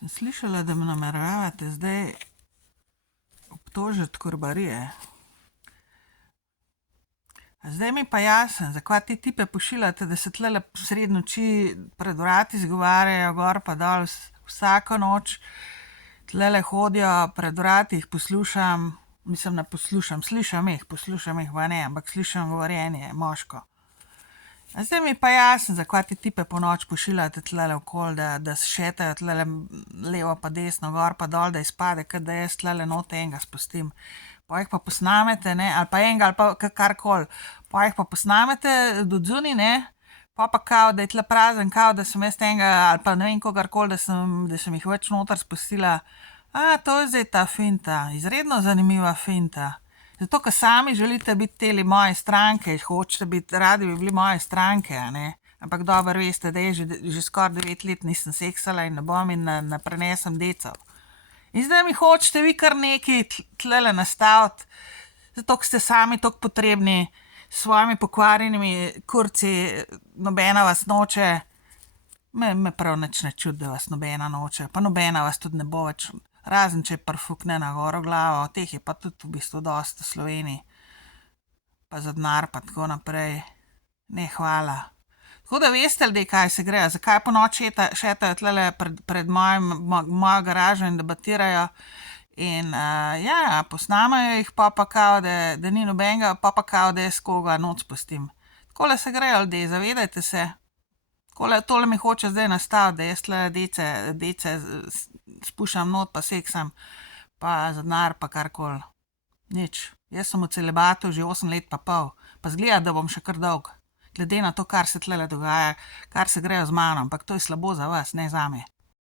Sem slišala, da me nameravate zdaj obtožiti korbarije. A zdaj mi pa jasno, zakaj te tipe pošiljate, da se tlele sredi noči pred vrati zgovarjajo, gor pa dol vsako noč. Tlele hodijo pred vrati, jih poslušam, mislim, ne poslušam, slišam jih pa ne, ampak slišam govorjenje, moško. A zdaj mi pa jasno, zakaj te tipe po noč pošiljate tlele okoli, da se šetajo tlele levo pa desno, gor pa dol, da izpade, kot da jaz tlele not enega spustim. Pa jih pa posnamete, ne, ali pa enega, ali pa karkoli. Pa jih pa posnamete do zunaj, ne, pa kao, da je tle prazen, kao, da sem jaz enega, ali pa ne vem kogarkoli, da sem jih več noter spustila. To je zdaj ta finta, izredno zanimiva finta. Zato, ker sami želite biti teli moje stranke, hočete biti, radi bi bili moje stranke, a ne. Ampak dobro veste, da je že skoraj 9 let nisem seksala in ne bom in ne prenesem decev. In zdaj mi hočete vi kar nekaj tlele nastaviti, zato, ker ste sami toliko potrebni s svojimi pokvarjenimi kurci, nobena vas noče. Me prav nič ne čudi, da vas nobena noče, pa nobena vas tudi ne bo več. Razen, če je prfukne na goro glavo, teh je pa tudi v bistvu dosti v Sloveniji. Pa za denar pa tako naprej. Ne, hvala. Tako da veste ljudje, kaj se gre, zakaj po noč šetajo tlele pred mojo garažo in debatirajo. In posnamajo jih, pa kao, da ni nobenega, pa kao, da jaz koga noč spustim. Takole se grejo ljudje, zavedajte se. Tole mi hoče zdaj nastaviti, da jaz tle dece spuščam not, pa seksam, pa za denar, pa karkoli. Nič. Jaz sem v celibatu že 8 let pa pol, pa zgleda, da bom še kar dolg. Glede na to, kar se tlele dogaja, kar se grejo z mano, ampak to je slabo za vas, ne zame.